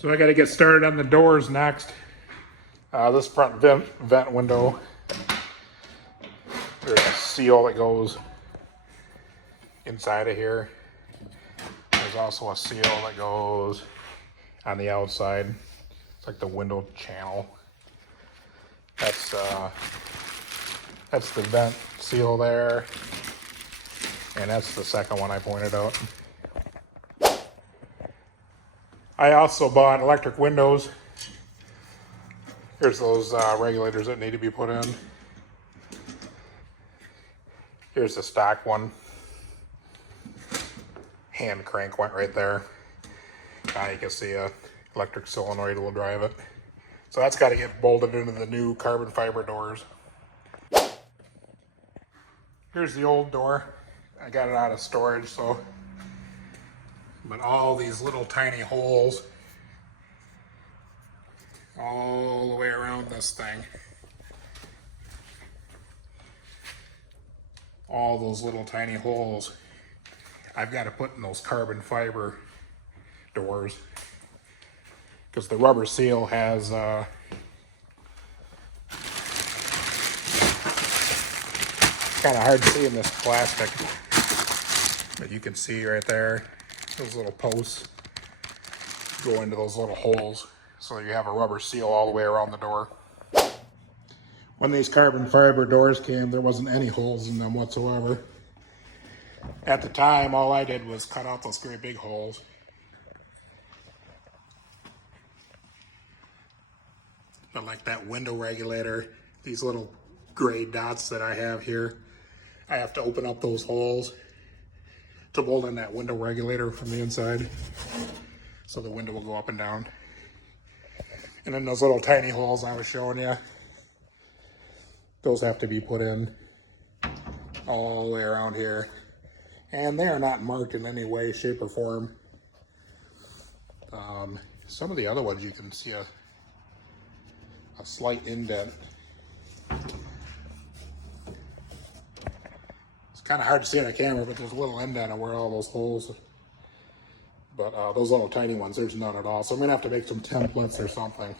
So I got to get started on the doors next. This front vent window, there's a seal that goes inside of here. There's also a seal that goes on the outside. It's like the window channel. That's the vent seal there. And that's the second one I pointed out. I also bought electric windows. Here's those regulators that need to be put in. Here's the stock one. Hand crank went right there. Now you can see a electric solenoid will drive it. So that's got to get bolted into the new carbon fiber doors. Here's the old door. I got it out of storage, so. But all these little tiny holes all the way around this thing. All those little tiny holes I've got to put in those carbon fiber doors because the rubber seal has kind of hard to see in this plastic, but you can see right there those little posts go into those little holes, so you have a rubber seal all the way around the door. When these carbon fiber doors came, there wasn't any holes in them whatsoever. At the time, all I did was cut out those great big holes. But like that window regulator, these little gray dots that I have here, I have to open up those holes to bolt in that window regulator from the inside, so the window will go up and down. And then those little tiny holes I was showing you, those have to be put in all the way around here. And they are not marked in any way, shape, or form. Some of the other ones you can see a slight indent. It's kind of hard to see on the camera, but there's a little indent where all those holes. But those little tiny ones, there's none at all. So I'm gonna have to make some templates or something.